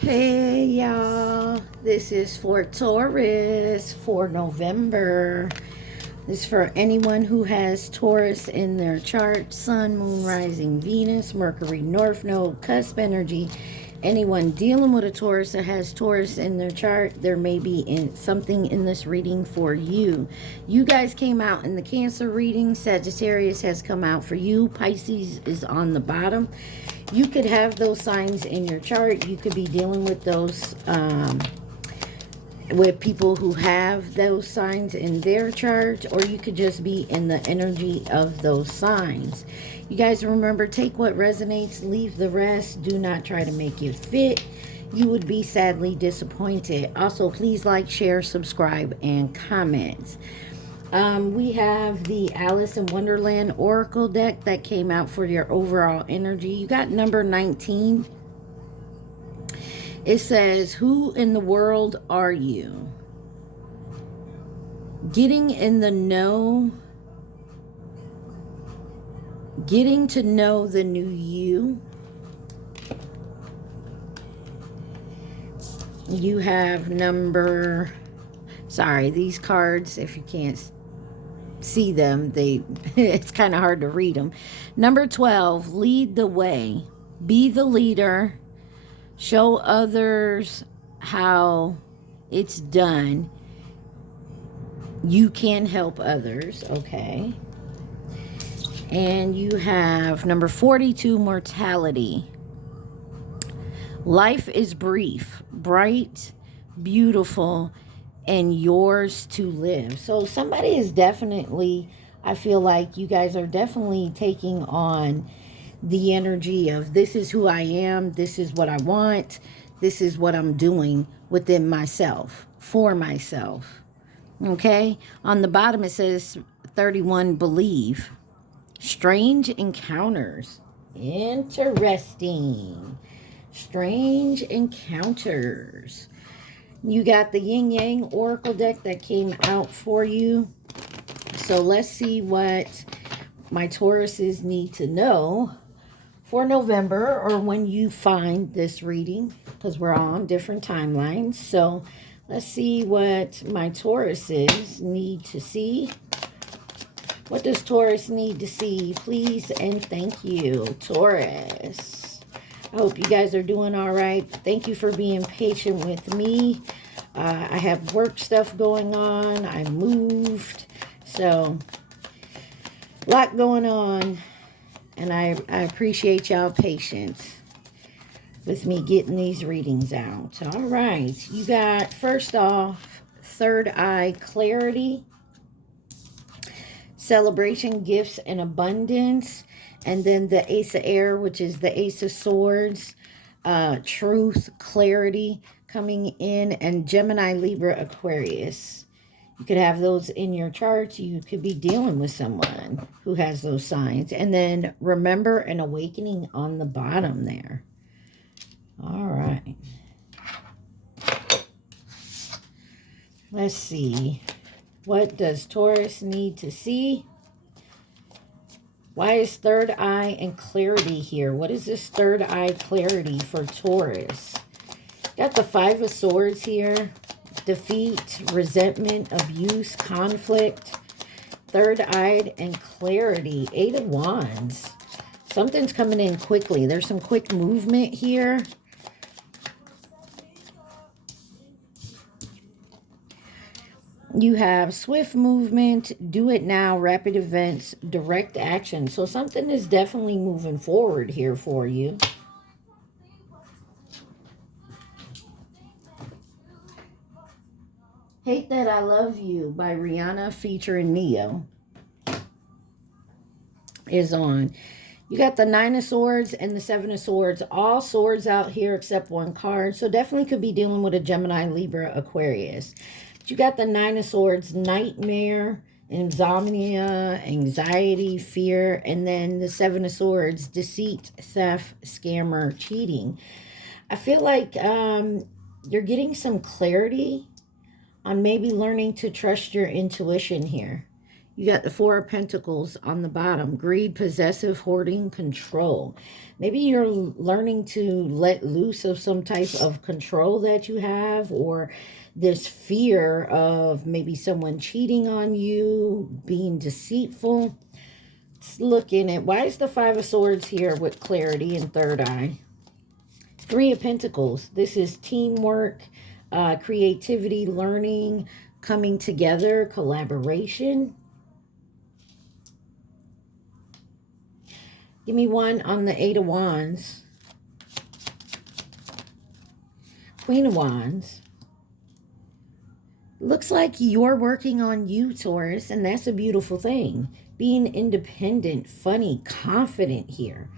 Hey y'all, this is for Taurus for November. This is for anyone who has Taurus in their chart: Sun, Moon, Rising, Venus, Mercury, North Node, cusp energy. Anyone dealing with a Taurus that has Taurus in their chart, there may be something in this reading for you. You guys came out in the Cancer reading. Sagittarius has come out for you. Pisces is on the bottom. You could have those signs in your chart. You could be dealing with those with people who have those signs in their chart, or you could just be in the energy of those signs. You guys remember, take what resonates, leave the rest. Do not try to make it fit. You would be sadly disappointed. Also, please like, share, subscribe, and comment. We have the Alice in Wonderland Oracle deck that came out for your overall energy. You got number 19. It says, who in the world are you? Getting in the know. Getting to know the new you. You have number... Sorry, these cards, if you can't see them, it's kind of hard to read them. Number 12, lead the way. Be the leader. Show others how it's done. You can help others, okay? And you have number 42, mortality. Life is brief, bright, beautiful, and yours to live. So somebody is definitely, I feel like you guys are definitely taking on the energy of, this is who I am, this is what I want, this is what I'm doing within myself, for myself. Okay? On the bottom it says 31, believe. Strange encounters. Interesting. Strange encounters. You got the Yin Yang Oracle deck that came out for you. So let's see what my Tauruses need to know for November, or when you find this reading, because we're all on different timelines. So let's see what my Tauruses need to see. What does Taurus need to see? Please and thank you, Taurus. I hope you guys are doing all right. Thank you for being patient with me. I have work stuff going on. I moved. So, a lot going on. And I appreciate y'all patience with me getting these readings out. All right. You got, first off, third eye clarity. Celebration, gifts, and abundance. And then the Ace of Air, which is the Ace of Swords, truth, clarity coming in, and Gemini, Libra, Aquarius. You could have those in your chart. You could be dealing with someone who has those signs. And then remember, an awakening on the bottom there. All right. Let's see. What does Taurus need to see? Why is third eye and clarity here? What is this third eye clarity for Taurus? Got the Five of Swords here. Defeat, resentment, abuse, conflict. Third-eyed and clarity. Eight of Wands. Something's coming in quickly. There's some quick movement here. You have swift movement, do it now, rapid events, direct action. So something is definitely moving forward here for you. Hate That I Love You by Rihanna featuring Neo is on. You got the Nine of Swords and the Seven of Swords. All swords out here except one card. So definitely could be dealing with a Gemini, Libra, Aquarius. But you got the Nine of Swords, nightmare, insomnia, anxiety, fear. And then the Seven of Swords, deceit, theft, scammer, cheating. I feel like you're getting some clarity on maybe learning to trust your intuition here. You got the Four of Pentacles on the bottom. Greed, possessive, hoarding, control. Maybe you're learning to let loose of some type of control that you have, or this fear of maybe someone cheating on you, being deceitful. Let's look in it. Why is the Five of Swords here with clarity and third eye? Three of Pentacles. This is teamwork, creativity, learning, coming together, collaboration. Give me one on the Eight of Wands. Queen of Wands. Looks like you're working on you, Taurus, and that's a beautiful thing. Being independent, funny, confident here.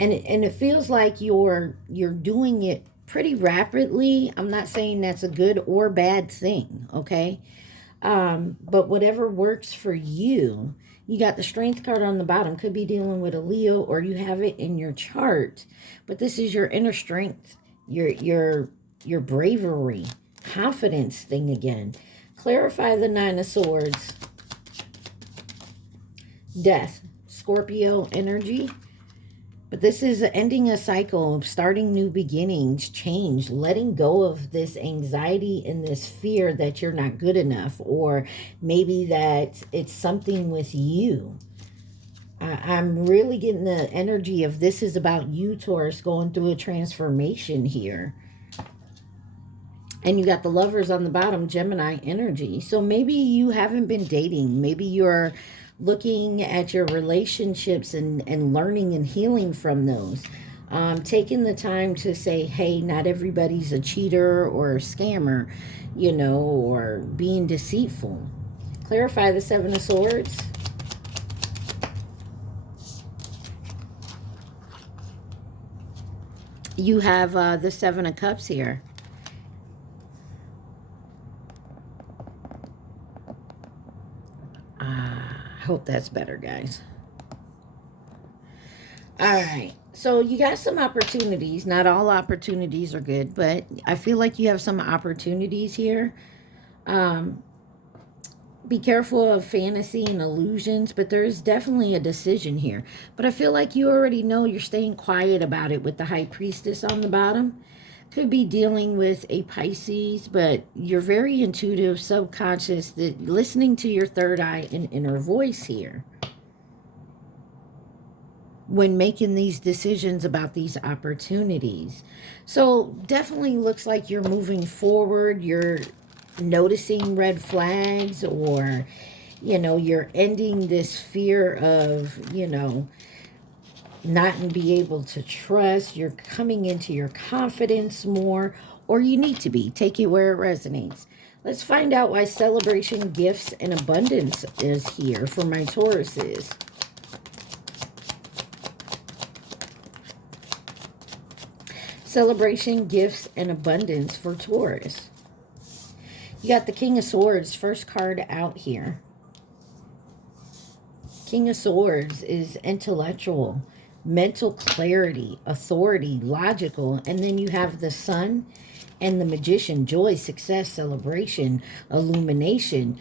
And it feels like you're doing it pretty rapidly. I'm not saying that's a good or bad thing, okay? But whatever works for you. You got the Strength card on the bottom. Could be dealing with a Leo, or you have it in your chart. But this is your inner strength, your bravery, confidence thing again. Clarify the Nine of Swords. Death, Scorpio energy. But this is ending a cycle of starting new beginnings, change, letting go of this anxiety and this fear that you're not good enough, or maybe that it's something with you. I'm really getting the energy of this is about you, Taurus, going through a transformation here. And you got the Lovers on the bottom, Gemini energy. So maybe you haven't been dating. Maybe you're looking at your relationships and learning and healing from those. Taking the time to say, hey, not everybody's a cheater or a scammer, you know, or being deceitful. Clarify the Seven of Swords. You have the Seven of Cups here. I hope that's better, guys. All right. So you got some opportunities. Not all opportunities are good, but I feel like you have some opportunities here. Be careful of fantasy and illusions, but there is definitely a decision here. But I feel like you already know you're staying quiet about it with the High Priestess on the bottom. Could be dealing with a Pisces, but you're very intuitive, subconscious, that listening to your third eye and inner voice here when making these decisions about these opportunities. So definitely looks like you're moving forward. You're noticing red flags, or, you know, you're ending this fear of, you know, not be able to trust. You're coming into your confidence more, or you need to be. Take it where it resonates. Let's find out why celebration, gifts, and abundance is here for my Tauruses. Celebration, gifts, and abundance for Taurus. You got the King of Swords, first card out here. King of Swords is intellectual, mental clarity, authority, logical. And then you have the Sun and the Magician, joy, success, celebration, illumination,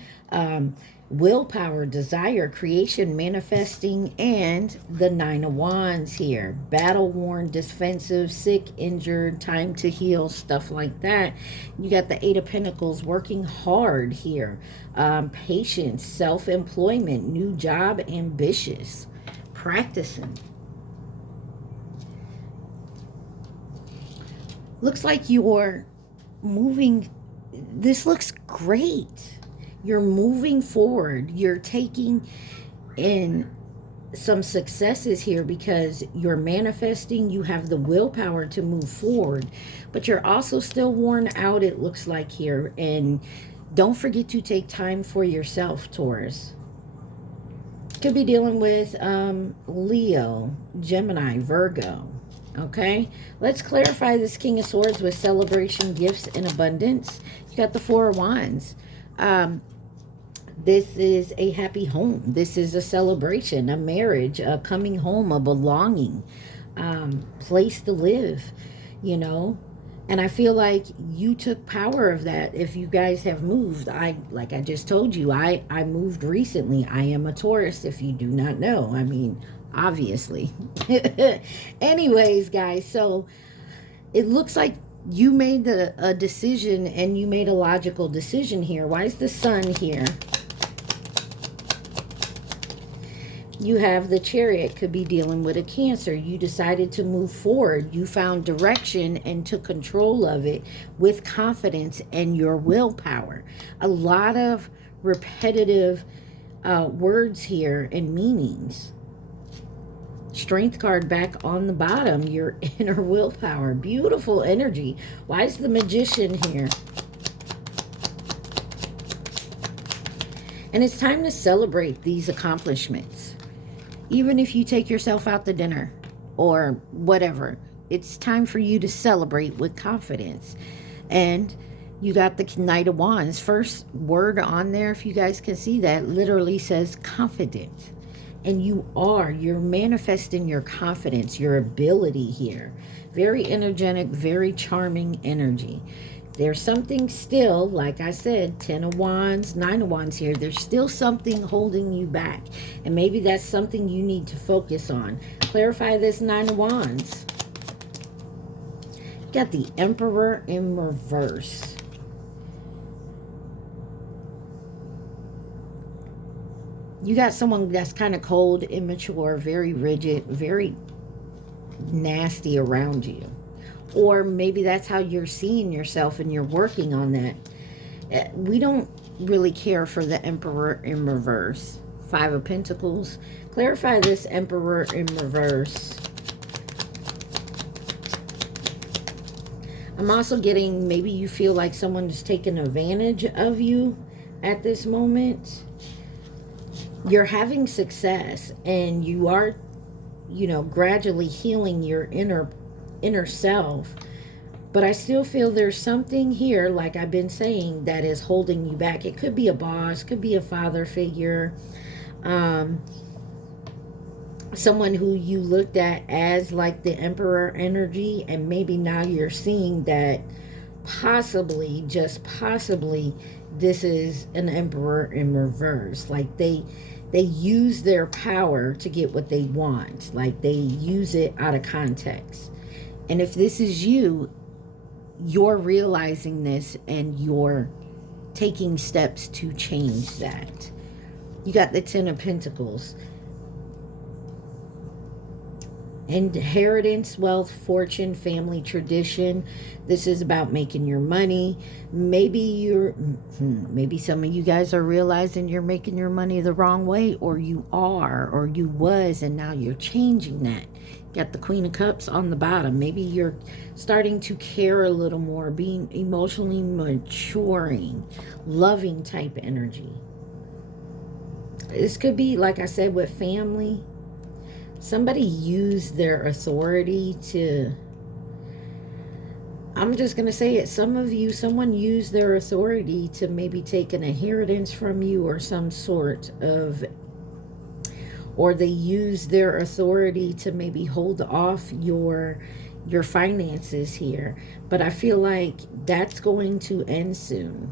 willpower, desire, creation, manifesting, and the Nine of Wands here. Battle-worn, defensive, sick, injured, time to heal, stuff like that. You got the Eight of Pentacles, working hard here. Patience, self-employment, new job, ambitious, practicing. Looks like you're moving. This looks great. You're moving forward. You're taking in some successes here because you're manifesting. You have the willpower to move forward, but you're also still worn out, it looks like here. And don't forget to take time for yourself, Taurus. Could be dealing with Leo, Gemini, Virgo. Okay, let's clarify this King of Swords with celebration, gifts, and abundance. You got the Four of Wands. This is a happy home. This is a celebration, a marriage, a coming home, a belonging, place to live, you know. And I feel like you took power of that. If you guys have moved, like I just told you, I moved recently. I am a Taurus, if you do not know. I mean, obviously. Anyways, guys, so it looks like you made a decision, and you made a logical decision here. Why is the Sun here? You have the Chariot, could be dealing with a Cancer. You decided to move forward. You found direction and took control of it with confidence and your willpower. A lot of repetitive words here and meanings. Strength card back on the bottom, your inner willpower. Beautiful energy. Why is the Magician here? And it's time to celebrate these accomplishments. Even if you take yourself out to dinner or whatever, it's time for you to celebrate with confidence. And you got the Knight of Wands. First word on there, if you guys can see that, literally says confident. And you're manifesting your confidence, your ability here. Very energetic, very charming energy. There's something still, like I said, 10 of Wands, 9 of Wands here. There's still something holding you back. And maybe that's something you need to focus on. Clarify this 9 of Wands. You got the Emperor in reverse. You got someone that's kind of cold, immature, very rigid, very nasty around you. Or maybe that's how you're seeing yourself and you're working on that. We don't really care for the Emperor in reverse. 5 of Pentacles. Clarify this Emperor in reverse. I'm also getting, maybe you feel like someone is taking advantage of you at this moment. You're having success and you are, you know, gradually healing your inner self, but I still feel there's something here, like I've been saying, that is holding you back. It could be a boss, could be a father figure, someone who you looked at as like the Emperor energy, and maybe now you're seeing that possibly, just possibly, this is an Emperor in reverse. Like they use their power to get what they want. Like they use it out of context. And if this is you, you're realizing this and you're taking steps to change that. You got the 10 of Pentacles. Inheritance, wealth, fortune, family, tradition. This is about making your money. Maybe some of you guys are realizing you're making your money the wrong way, or you are, or you was, and now you're changing that. Got the Queen of Cups on the bottom. Maybe you're starting to care a little more, being emotionally maturing, loving type energy. This could be, like I said, with family. Somebody used their authority to, I'm just going to say it, some of you, someone used their authority to maybe take an inheritance from you or some sort of, or they used their authority to maybe hold off your finances here. But I feel like that's going to end soon.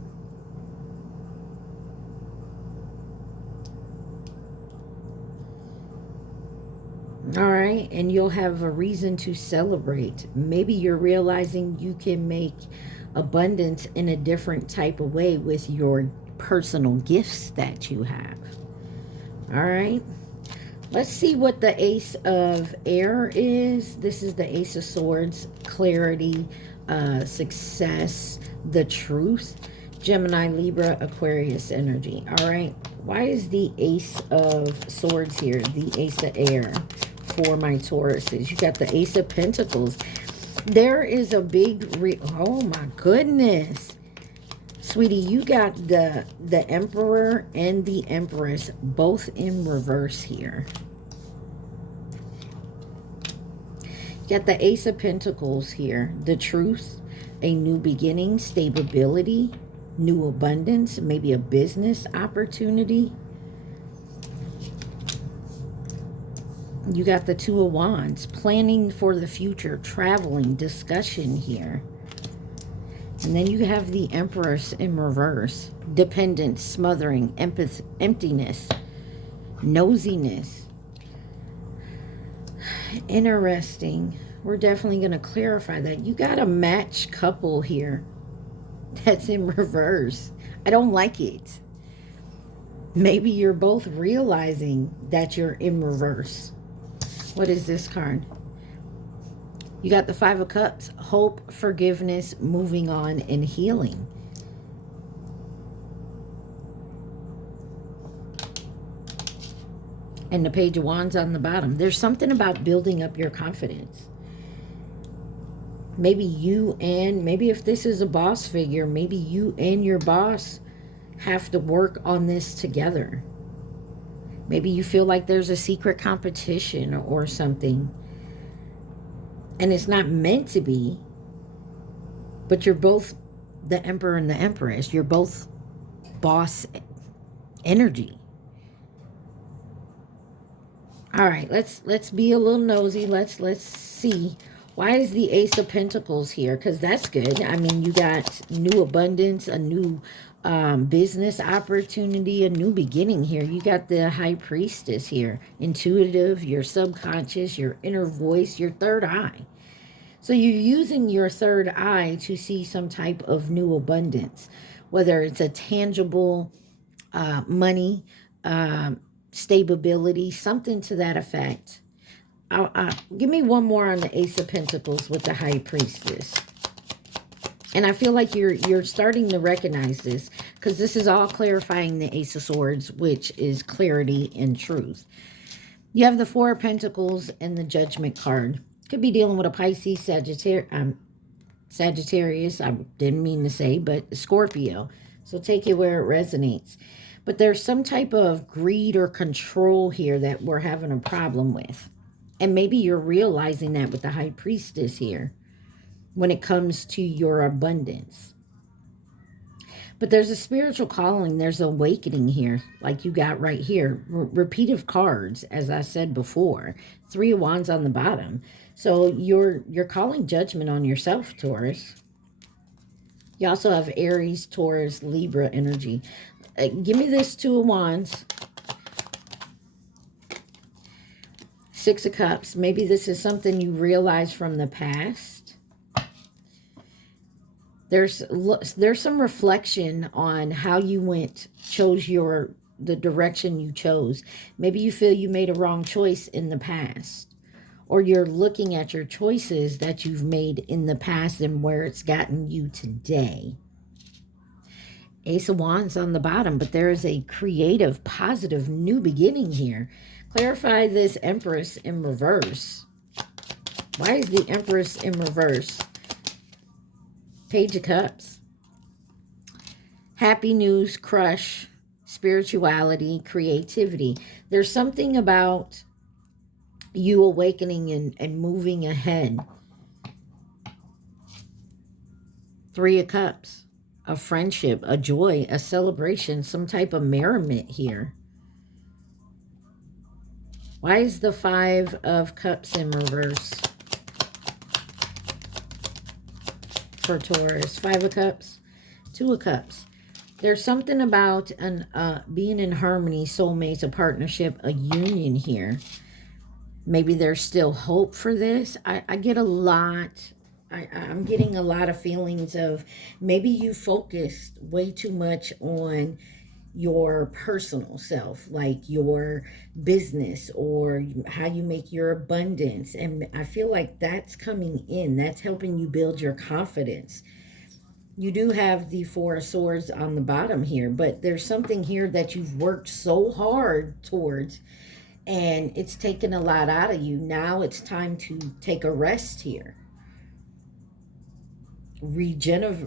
All right, and you'll have a reason to celebrate. Maybe you're realizing you can make abundance in a different type of way with your personal gifts that you have. All right, let's see what the Ace of Air is. This is the Ace of Swords, clarity, success, the truth, Gemini, Libra, Aquarius energy. All right, why is the Ace of Swords here, the Ace of Air? For my Tauruses, you got the Ace of Pentacles. There is a big oh my goodness, sweetie, you got the Emperor and the Empress both in reverse here. You got the Ace of Pentacles here, the truth, a new beginning, stability, new abundance, maybe a business opportunity. You got the Two of Wands, planning for the future, traveling, discussion here. And then you have the Empress in reverse. Dependence, smothering, emptiness, nosiness. Interesting. We're definitely going to clarify that. You got a match couple here that's in reverse. I don't like it. Maybe you're both realizing that you're in reverse. What is this card? You got the Five of Cups, hope, forgiveness, moving on, and healing. And the Page of Wands on the bottom. There's something about building up your confidence. Maybe maybe if this is a boss figure, maybe you and your boss have to work on this together. Maybe you feel like there's a secret competition or something. And it's not meant to be, but you're both the Emperor and the Empress. You're both boss energy. All right, let's be a little nosy. Let's see. Why is the Ace of Pentacles here? Because that's good. I mean, you got new abundance, a new business opportunity, a new beginning here. You got the High Priestess here. Intuitive, your subconscious, your inner voice, your third eye. So you're using your third eye to see some type of new abundance, whether it's a tangible money, stability, something to that effect. Give me one more on the Ace of Pentacles with the High Priestess. And I feel like you're starting to recognize this, because this is all clarifying the Ace of Swords, which is clarity and truth. You have the Four of Pentacles and the Judgment card. Could be dealing with a Pisces, Sagittarius, I didn't mean to say, but Scorpio. So take it where it resonates. But there's some type of greed or control here that we're having a problem with. And maybe you're realizing that with the High Priestess here when it comes to your abundance. But there's a spiritual calling. There's awakening here, like you got right here. Repeat of cards, as I said before. Three of Wands on the bottom. So you're calling judgment on yourself, Taurus. You also have Aries, Taurus, Libra energy. Give me this Two of Wands. Six of Cups. Maybe this is something you realize from the past. There's some reflection on how you chose the direction you chose. Maybe you feel you made a wrong choice in the past, or you're looking at your choices that you've made in the past and where it's gotten you today. Ace of Wands on the bottom, but there is a creative, positive, new beginning here. Clarify this Empress in reverse. Why is the Empress in reverse? Page of Cups. Happy news, crush, spirituality, creativity. There's something about you awakening and moving ahead. Three of Cups. A friendship, a joy, a celebration, some type of merriment here. Why is the Five of Cups in reverse for Taurus? Five of Cups, Two of Cups. There's something about being in harmony, soulmates, a partnership, a union here. Maybe there's still hope for this. I get a lot... I'm getting a lot of feelings of maybe you focused way too much on your personal self, like your business or how you make your abundance. And I feel like that's coming in. That's helping you build your confidence. You do have the Four of Swords on the bottom here, but there's something here that you've worked so hard towards, and it's taken a lot out of you. Now it's time to take a rest here. Regenerize.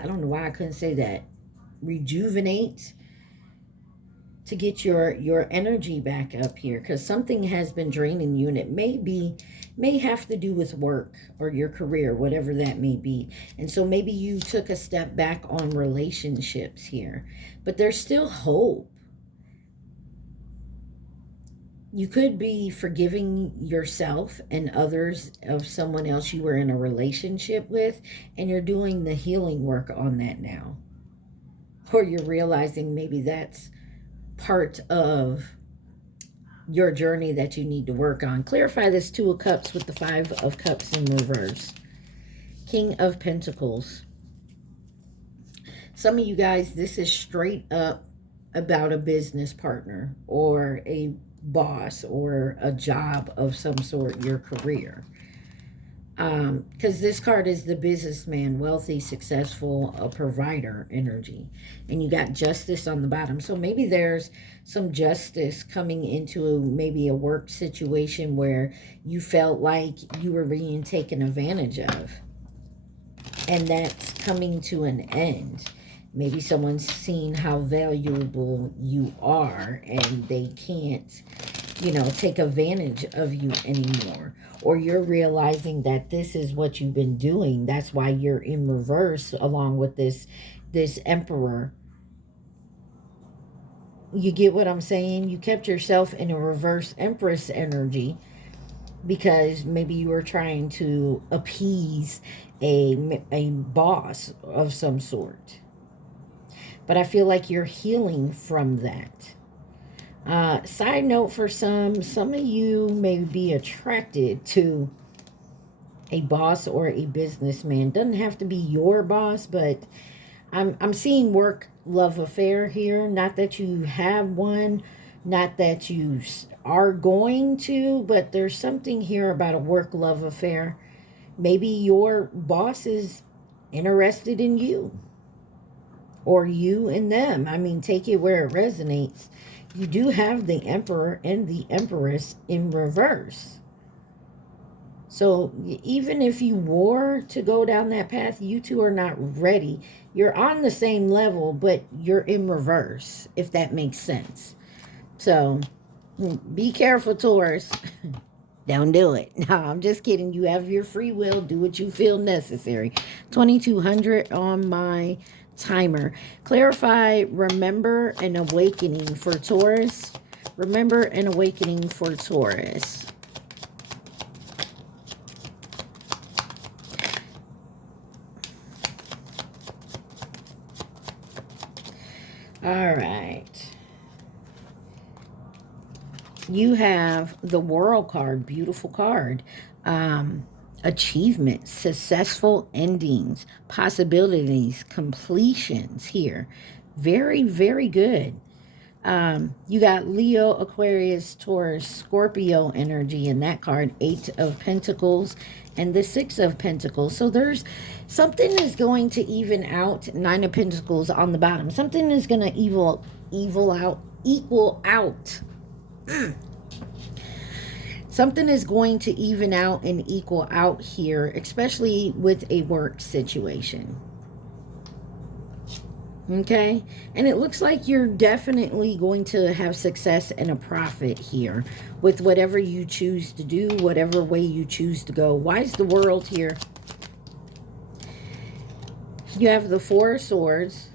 I don't know why I couldn't say that. Rejuvenate, to get your energy back up here, because something has been draining you, and it may have to do with work or your career, whatever that may be. And so maybe you took a step back on relationships here, but there's still hope. You could be forgiving yourself and others of someone else you were in a relationship with, and you're doing the healing work on that now. Or you're realizing maybe that's part of your journey that you need to work on. Clarify this Two of Cups with the Five of Cups in reverse. King of Pentacles. Some of you guys, this is straight up about a business partner or a boss or a job of some sort, your career. Because this card is the businessman, wealthy, successful, a provider energy. And you got justice on the bottom. So maybe there's some justice coming into maybe a work situation where you felt like you were being taken advantage of. And that's coming to an end. Maybe someone's seen how valuable you are and they can't, you know, take advantage of you anymore. Or you're realizing that this is what you've been doing. That's why you're in reverse along with this Emperor. You get what I'm saying? You kept yourself in a reverse Empress energy because maybe you were trying to appease a boss of some sort. But I feel like you're healing from that. Side note for some of you may be attracted to a boss or a businessman. Doesn't have to be your boss, but I'm seeing work love affair here. Not that you have one, not that you are going to, but there's something here about a work love affair. Maybe your boss is interested in you. Or you and them. I mean, take it where it resonates. You do have the Emperor and the Empress in reverse. So even if you were to go down that path, you two are not ready. You're on the same level, but you're in reverse, if that makes sense. So be careful, Taurus. Don't do it. No, I'm just kidding. You have your free will. Do what you feel necessary. 2200 on my timer. Clarify, remember, and awakening for Taurus. Remember and awakening for Taurus. All right. You have the World card. Beautiful card. Achievements, successful endings, possibilities, completions here. Very, very good. You got Leo, Aquarius, Taurus, Scorpio energy in that card. 8 of Pentacles and the 6 of Pentacles. So there's something is going to even out. 9 of Pentacles on the bottom. Something is going to equal out. Something is going to even out and equal out here, especially with a work situation. Okay? And it looks like you're definitely going to have success and a profit here with whatever you choose to do, whatever way you choose to go. Why is the World here? You have the 4 of Swords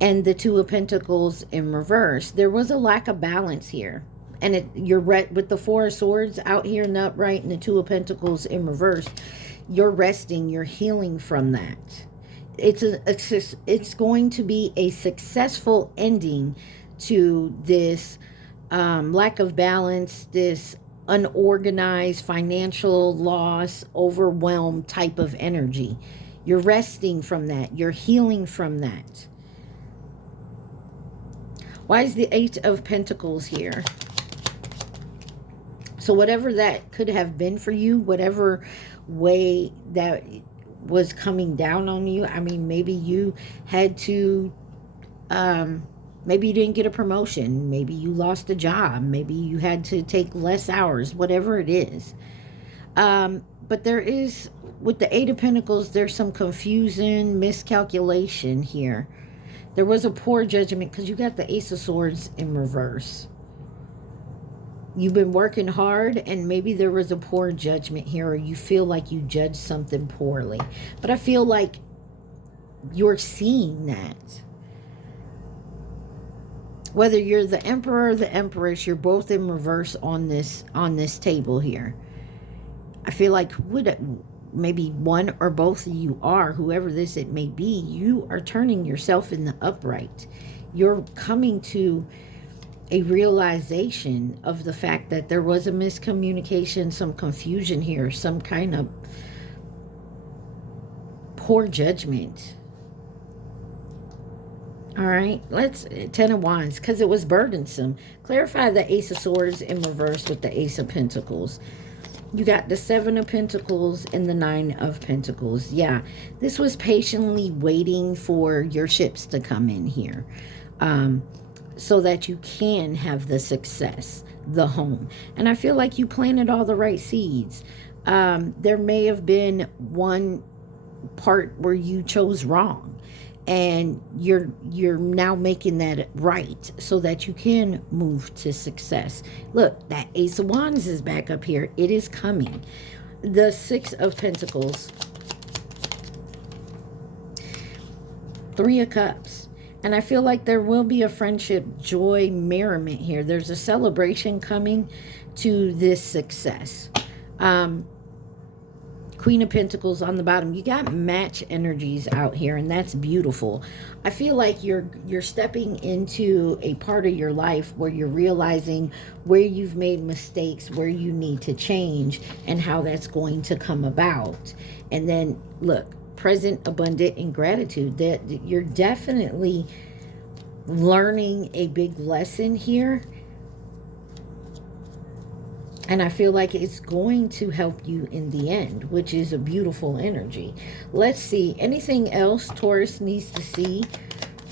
and the 2 of Pentacles in reverse. There was a lack of balance here. And you're with the 4 of Swords out here in the upright and the 2 of Pentacles in reverse. You're resting. You're healing from that. It's going to be a successful ending to this lack of balance, this unorganized financial loss, overwhelmed type of energy. You're resting from that. You're healing from that. Why is the 8 of Pentacles here? So whatever that could have been for you, whatever way that was coming down on you, I mean, maybe you had to, maybe you didn't get a promotion, maybe you lost a job, maybe you had to take less hours, whatever it is. But there is, with the 8 of Pentacles, there's some confusion, miscalculation here. There was a poor judgment because you got the Ace of Swords in reverse. You've been working hard and maybe there was a poor judgment here, or you feel like you judged something poorly. But I feel like you're seeing that. Whether you're the Emperor or the Empress, you're both in reverse on this table here. I feel like maybe one or both of you are, whoever this it may be, you are turning yourself in the upright. You're coming to a realization of the fact that there was a miscommunication, some confusion here, some kind of poor judgment. All right, let's 10 of Wands, because it was burdensome. Clarify the Ace of Swords in reverse with the Ace of Pentacles. You got the 7 of Pentacles and the 9 of Pentacles. Yeah, this was patiently waiting for your ships to come in here, so that you can have the success, the home. And I feel like you planted all the right seeds. There may have been one part where you chose wrong, and you're now making that right so that you can move to success. Look, that Ace of Wands is back up here. It is coming. The 6 of Pentacles, 3 of Cups. And I feel like there will be a friendship, joy, merriment here. There's a celebration coming to this success. Queen of Pentacles on the bottom. You got match energies out here, and that's beautiful. I feel like you're stepping into a part of your life where you're realizing where you've made mistakes, where you need to change, and how that's going to come about. And then, look, present, abundant, and gratitude. That you're definitely learning a big lesson here. And I feel like it's going to help you in the end, which is a beautiful energy. Let's see. Anything else Taurus needs to see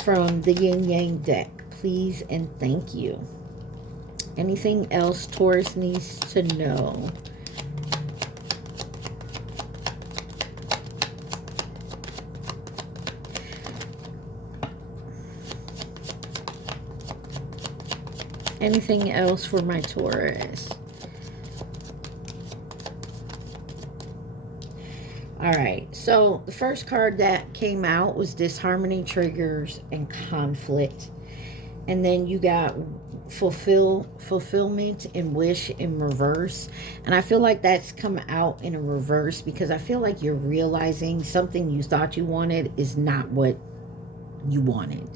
from the Yin Yang deck? Please and thank you. Anything else Taurus needs to know? Anything else for my Taurus? All right, so the first card that came out was disharmony, triggers, and conflict. And then you got fulfillment and wish in reverse. And I feel like that's come out in a reverse because I feel like you're realizing something you thought you wanted is not what you wanted.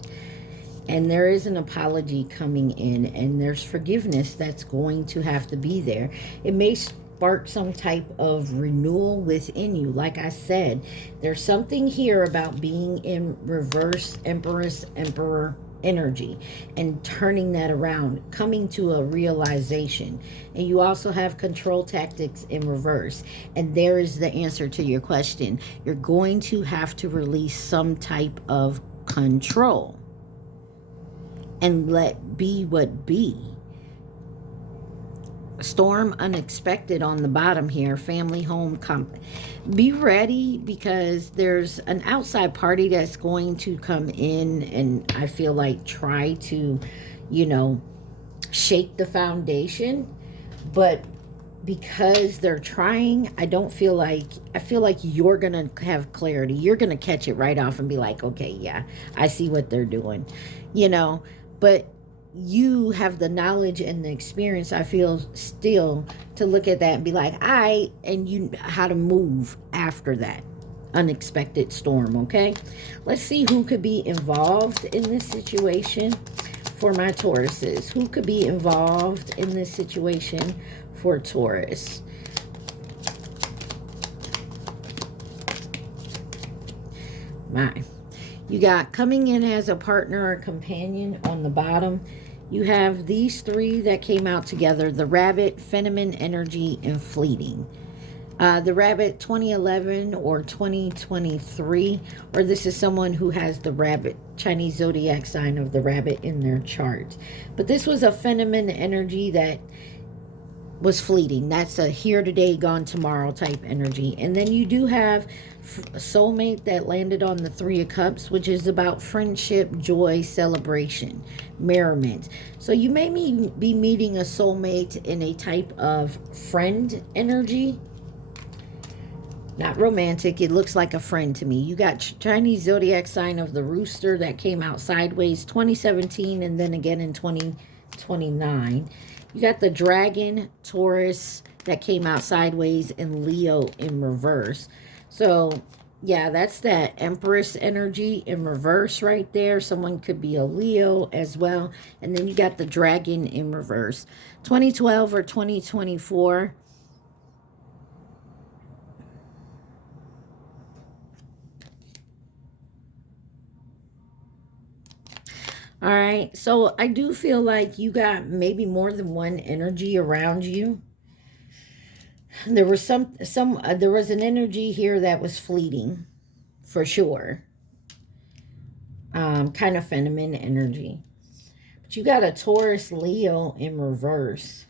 And there is an apology coming in, and there's forgiveness that's going to have to be there. It may spark some type of renewal within you. Like I said, there's something here about being in reverse Empress, Emperor energy and turning that around, coming to a realization. And you also have control tactics in reverse. And there is the answer to your question. You're going to have to release some type of control and let be what be. Storm, unexpected on the bottom here. Family, home, be ready because there's an outside party that's going to come in and I feel like try to, you know, shake the foundation. But because they're trying, I feel like you're going to have clarity. You're going to catch it right off and be like, okay, yeah, I see what they're doing, you know. But you have the knowledge and the experience, I feel, still to look at that and be like, and you how to move after that unexpected storm, okay? Let's see who could be involved in this situation for my Tauruses. Who could be involved in this situation for Taurus? You got coming in as a partner or companion on the bottom. You have these three that came out together. The rabbit, feminine energy, and fleeting. The rabbit 2011 or 2023. Or this is someone who has the rabbit, Chinese zodiac sign of the rabbit in their chart. But this was a feminine energy that was fleeting. That's a here today, gone tomorrow type energy. And then you do have a soulmate that landed on the 3 of Cups, which is about friendship, joy, celebration, merriment. So you may be meeting a soulmate in a type of friend energy. Not romantic. It looks like a friend to me. You got Chinese zodiac sign of the rooster that came out sideways 2017 and then again in 2029. You got the dragon Taurus that came out sideways and Leo in reverse. So yeah, that's that Empress energy in reverse right there. Someone could be a Leo as well. And then you got the dragon in reverse. 2012 or 2024. All right. So I do feel like you got maybe more than one energy around you. There was there was an energy here that was fleeting for sure. Kind of feminine energy. But you got a Taurus Leo in reverse,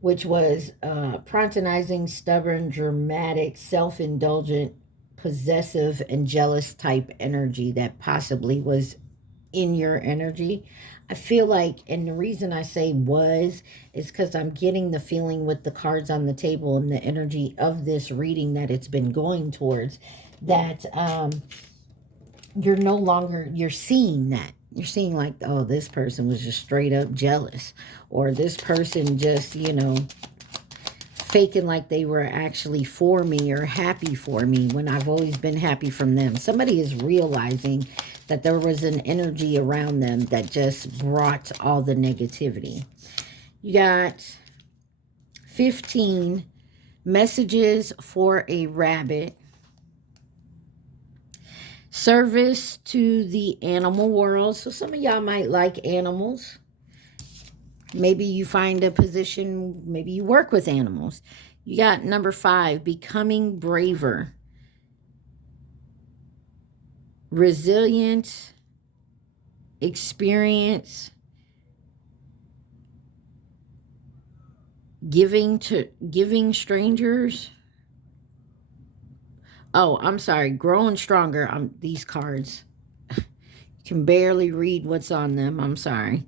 which was patronizing, stubborn, dramatic, self-indulgent, possessive, and jealous type energy that possibly was in your energy. I feel like, and the reason I say was, is because I'm getting the feeling with the cards on the table and the energy of this reading that it's been going towards, that you're no longer, you're seeing that. You're seeing like, oh, this person was just straight up jealous. Or this person just, you know, faking like they were actually for me or happy for me when I've always been happy from them. Somebody is realizing that there was an energy around them that just brought all the negativity. You got 15 messages for a rabbit. Service to the animal world. So some of y'all might like animals. Maybe you find a position, maybe you work with animals. You got number 5, becoming braver. Resilient, experience, giving strangers. Oh, I'm sorry, growing stronger. These cards, you can barely read what's on them. I'm sorry.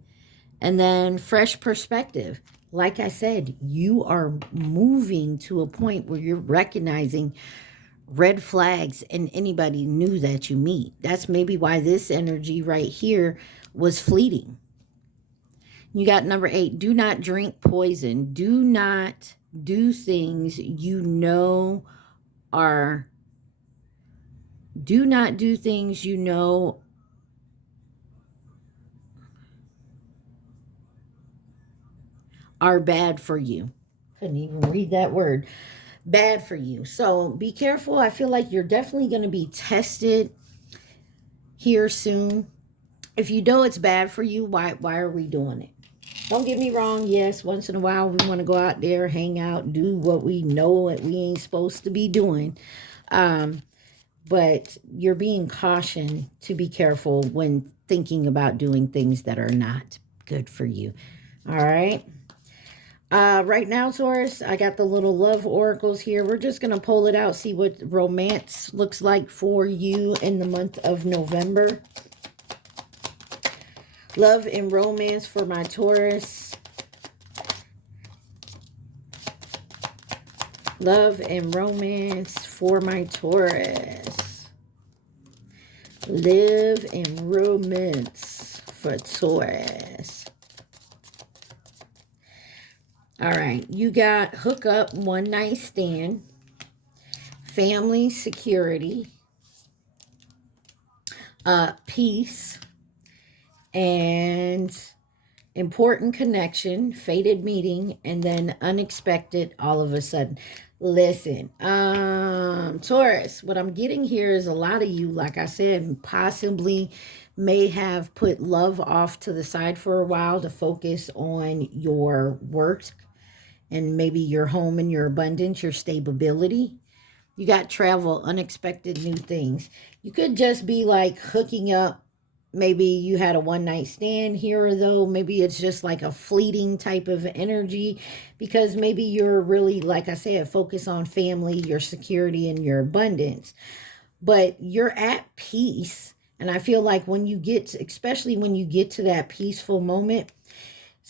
And then fresh perspective. Like I said, you are moving to a point where you're recognizing red flags in anybody new that you meet. That's maybe why this energy right here was fleeting. You got number 8, do not drink poison. Do not do things you know are, do not do things you know are bad for you. Couldn't even read that word. Bad for you. So be careful. I feel like you're definitely going to be tested here soon. If you know it's bad for you, why are we doing it? Don't get me wrong. Yes, once in a while we want to go out there, hang out, do what we know that we ain't supposed to be doing. But you're being cautioned to be careful when thinking about doing things that are not good for you. All right. Right now, Taurus, I got the little love oracles here. We're just going to pull it out, see what romance looks like for you in the month of November. Love and romance for my Taurus. Love and romance for my Taurus. Live and romance for Taurus. All right, you got hookup, one night stand, family, security, peace, and important connection, fated meeting, and then unexpected all of a sudden. Listen, Taurus, what I'm getting here is a lot of you, like I said, possibly may have put love off to the side for a while to focus on your work and maybe your home and your abundance, your stability. You got travel, unexpected new things. You could just be like hooking up. Maybe you had a one-night stand here or though. Maybe it's just like a fleeting type of energy because maybe you're really, like I said, focus on family, your security, and your abundance. But you're at peace. And I feel like when you get, especially when you get to that peaceful moment,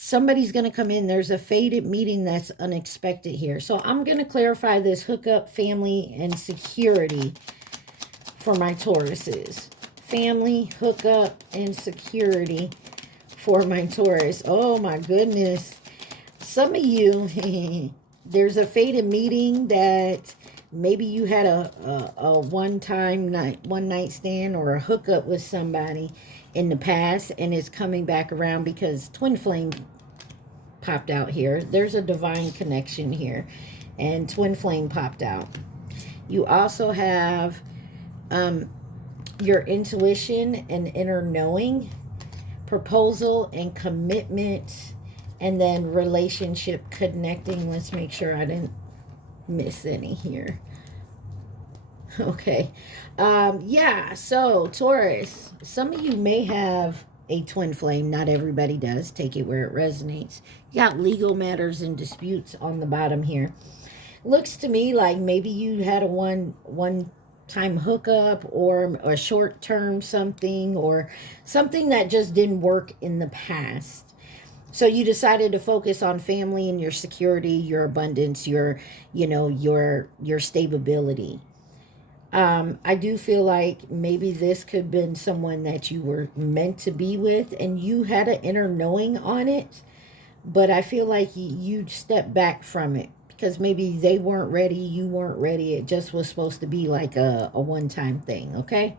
somebody's going to come in. There's a fated meeting that's unexpected here. So I'm going to clarify this hookup, family, and security for my Tauruses. Family, hookup, and security for my Taurus. Oh my goodness. Some of you, there's a fated meeting that maybe you had a one night stand or a hookup with somebody in the past, and it's coming back around because twin flame popped out here. There's a divine connection here, and twin flame popped out. You also have your intuition and inner knowing, proposal and commitment, and then relationship connecting. Let's make sure I didn't miss any here. Okay. Yeah, so Taurus, some of you may have a twin flame. Not everybody does. Take it where it resonates. You got legal matters and disputes on the bottom here. Looks to me like maybe you had a one time hookup or a short term something, or something that just didn't work in the past. So you decided to focus on family and your security, your abundance, your stability. I do feel like maybe this could have been someone that you were meant to be with, and you had an inner knowing on it, but I feel like you stepped back from it because maybe they weren't ready, you weren't ready. It just was supposed to be like a one-time thing, okay?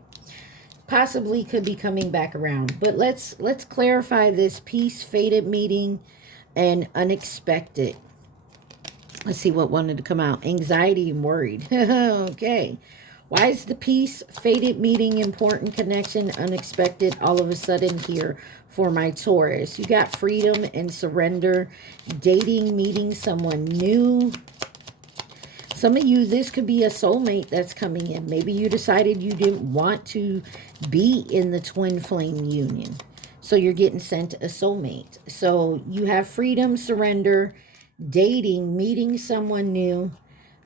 Possibly could be coming back around. But let's clarify this piece, fated meeting and unexpected. Let's see what wanted to come out. Anxiety and worried. Okay. Why is the piece, fated meeting, important connection, unexpected, all of a sudden here for my Taurus? You got freedom and surrender, dating, meeting someone new. Some of you, this could be a soulmate that's coming in. Maybe you decided you didn't want to be in the twin flame union, so you're getting sent a soulmate. So you have freedom, surrender, dating, meeting someone new,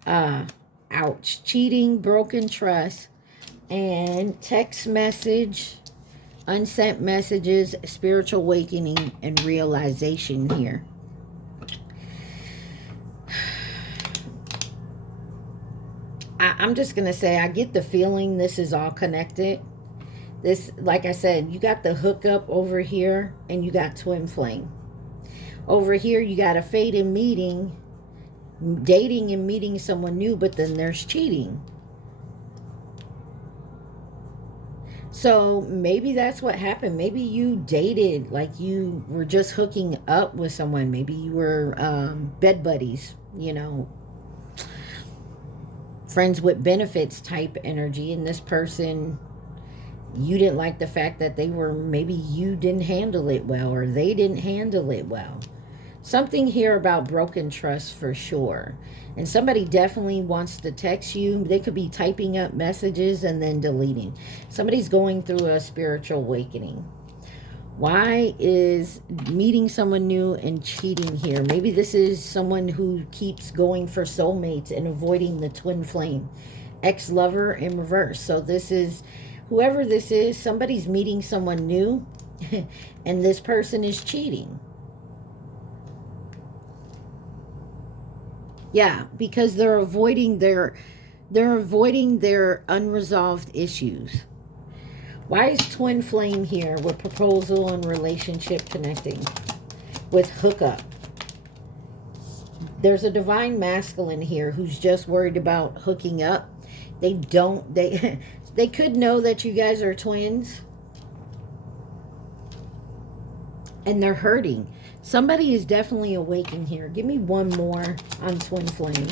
ouch, cheating, broken trust, and text message, unsent messages, spiritual awakening, and realization here. I'm just going to say, I get the feeling this is all connected. This, like I said, you got the hookup over here, and you got twin flame. Over here, you got a fated meeting, dating and meeting someone new, but then there's cheating. So maybe that's what happened. Maybe you dated, like you were just hooking up with someone. Maybe you were bed buddies, friends with benefits type energy, and this person, you didn't like the fact that maybe you didn't handle it well, or they didn't handle it well. Something here about broken trust for sure. And somebody definitely wants to text you. They could be typing up messages and then deleting. Somebody's going through a spiritual awakening. Why is meeting someone new and cheating here? Maybe this is someone who keeps going for soulmates and avoiding the twin flame. Ex-lover in reverse. So this is, whoever this is, somebody's meeting someone new and this person is cheating. Yeah, because they're avoiding their unresolved issues. Why is twin flame here with proposal and relationship connecting with hookup? There's a divine masculine here who's just worried about hooking up. They could know that you guys are twins, and they're hurting. Somebody is definitely awakening here. Give me one more on twin flame.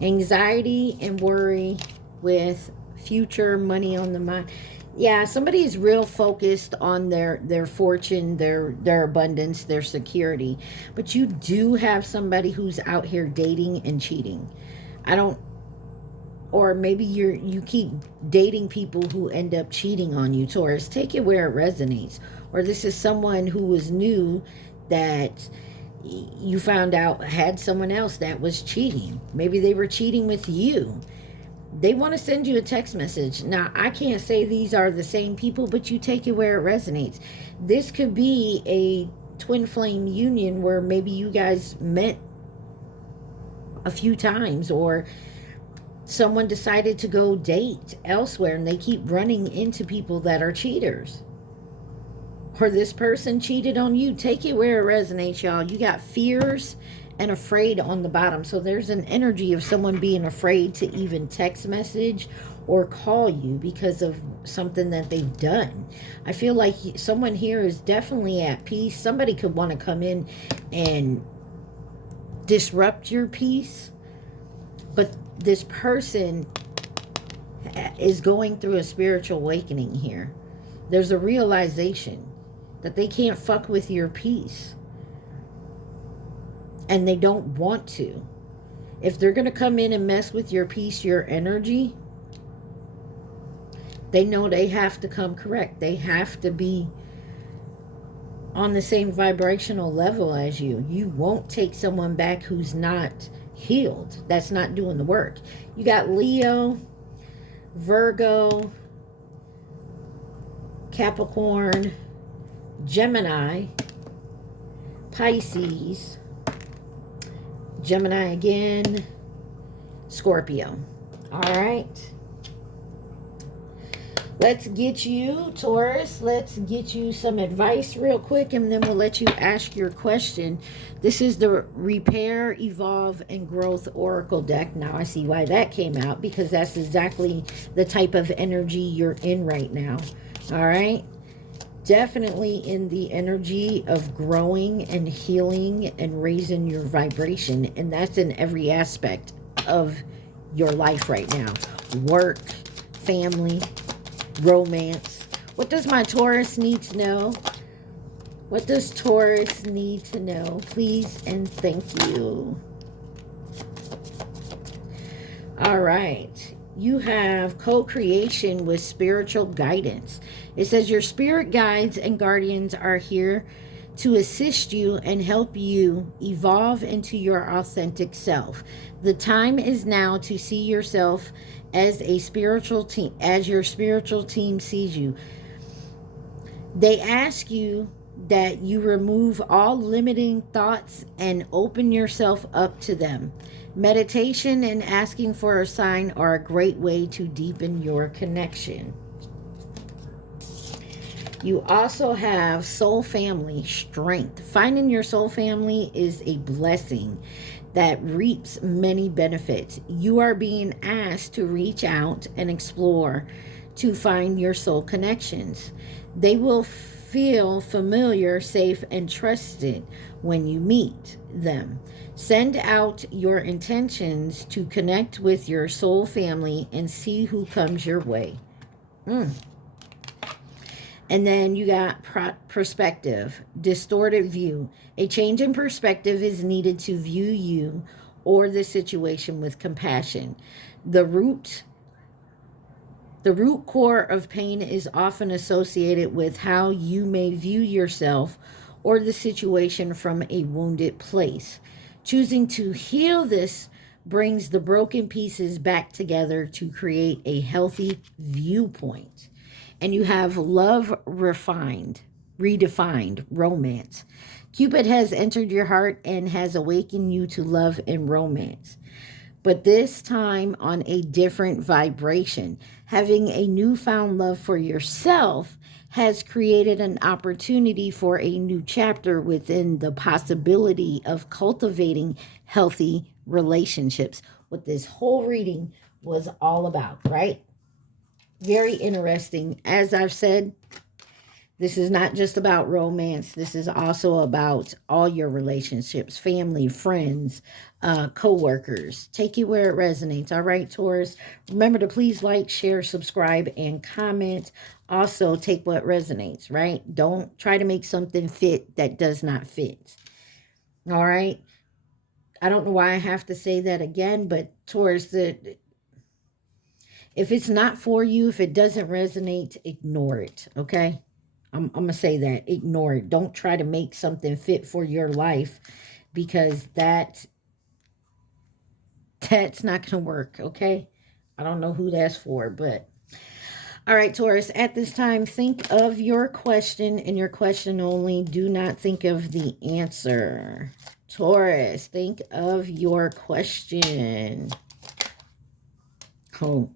Anxiety and worry with future, money on the mind. Yeah, somebody is real focused on their fortune, their abundance, their security. But you do have somebody who's out here dating and cheating. Or maybe you keep dating people who end up cheating on you, Taurus. Take it where it resonates. Or this is someone who was new that you found out had someone else that was cheating. Maybe they were cheating with you. They want to send you a text message. Now, I can't say these are the same people, but you take it where it resonates. This could be a twin flame union where maybe you guys met a few times, or someone decided to go date elsewhere and they keep running into people that are cheaters. Or this person cheated on you. Take it where it resonates, y'all. You got fears and afraid on the bottom. So there's an energy of someone being afraid to even text message or call you because of something that they've done. I feel like someone here is definitely at peace. Somebody could want to come in and disrupt your peace, but this person is going through a spiritual awakening here. There's a realization that they can't fuck with your peace, and they don't want to. If they're going to come in and mess with your peace, your energy, they know they have to come correct. They have to be on the same vibrational level as you. You won't take someone back who's not healed, that's not doing the work. You got Leo, Virgo, Capricorn, Gemini, Pisces, Gemini again, Scorpio. All right. Let's get you, Taurus, let's get you some advice real quick, and then we'll let you ask your question. This is the Repair, Evolve, and Growth Oracle deck. Now I see why that came out, because that's exactly the type of energy you're in right now. All right? Definitely in the energy of growing and healing and raising your vibration, and that's in every aspect of your life right now. Work, family, romance. What does my Taurus need to know? What does Taurus need to know? Please and thank you. All right. You have co-creation with spiritual guidance. It says your spirit guides and guardians are here to assist you and help you evolve into your authentic self. The time is now to see yourself as a spiritual team, as your spiritual team sees you. They ask you that you remove all limiting thoughts and open yourself up to them. Meditation and asking for a sign are a great way to deepen your connection. You also have soul family strength. Finding your soul family is a blessing that reaps many benefits. You are being asked to reach out and explore to find your soul connections. They will feel familiar, safe, and trusted when you meet them. Send out your intentions to connect with your soul family and see who comes your way. And then you got perspective, distorted view. A change in perspective is needed to view you or the situation with compassion. The root core of pain is often associated with how you may view yourself or the situation from a wounded place. Choosing to heal this brings the broken pieces back together to create a healthy viewpoint. And you have love redefined, romance. Cupid has entered your heart and has awakened you to love and romance, but this time on a different vibration. Having a newfound love for yourself has created an opportunity for a new chapter within the possibility of cultivating healthy relationships. What this whole reading was all about, right? Very interesting. As I've said, this is not just about romance. This is also about all your relationships, family, friends, co-workers. Take it where it resonates. All right, Taurus. Remember to please like, share, subscribe, and comment. Also, take what resonates, right? Don't try to make something fit that does not fit. All right? I don't know why I have to say that again, but Taurus, if it's not for you, if it doesn't resonate, ignore it, okay? I'm going to say that. Ignore it. Don't try to make something fit for your life, because that's not going to work, okay? I don't know who that's for, but all right, Taurus, at this time, think of your question and your question only. Do not think of the answer. Taurus, think of your question. Oh,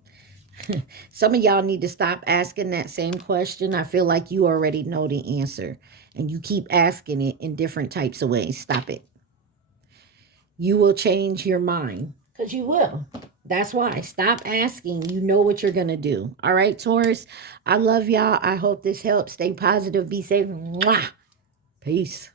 some of y'all need to stop asking that same question. I feel like you already know the answer, and you keep asking it in different types of ways. Stop it. You will change your mind, because you will. That's why. Stop asking. You know what you're going to do. All right, Taurus? I love y'all. I hope this helps. Stay positive. Be safe. Mwah. Peace.